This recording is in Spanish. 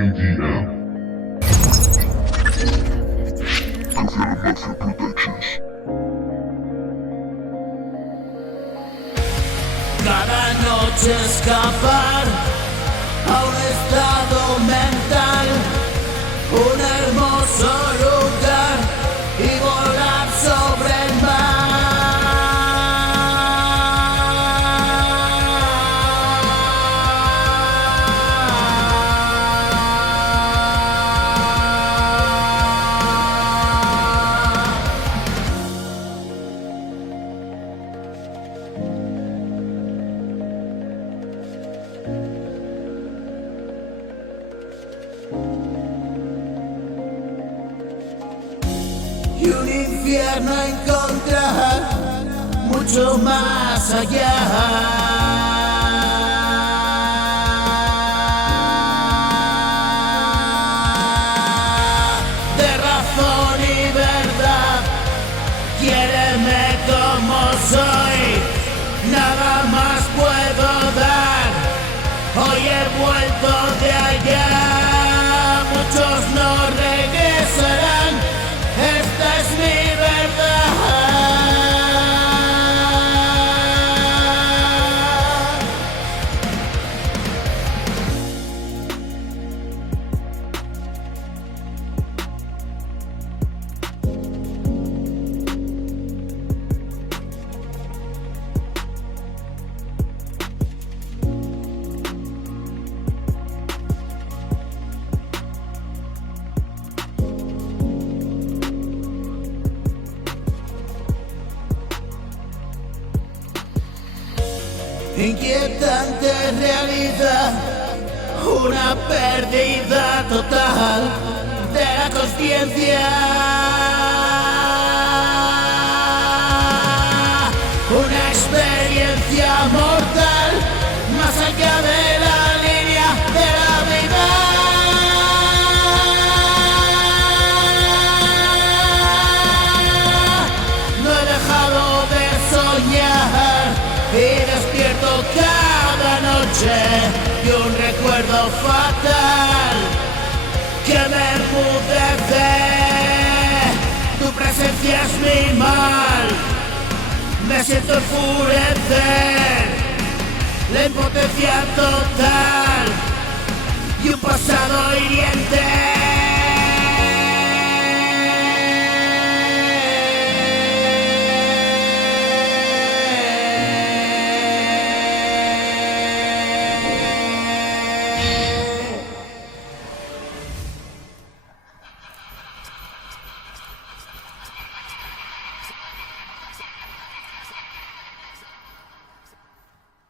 KDM. Cancela Mafia Productions. Cada noche escapar a un estado mental, un hermoso lugar y volar sobre el y un infierno encontrar mucho más allá. De razón y verdad, quiéreme como soy, nada más puedo dar. Hoy he vuelto de allá, muchos no regresarán. Esta es mi verdad. Inquietante realidad, una pérdida total de la consciencia, una experiencia mortal más allá de la línea de la vida. No he dejado de soñar y despierto cada noche y un recuerdo fatal que me enmudece. Tu presencia es mi mal, me siento enfurecer, la impotencia total y un pasado hiriente.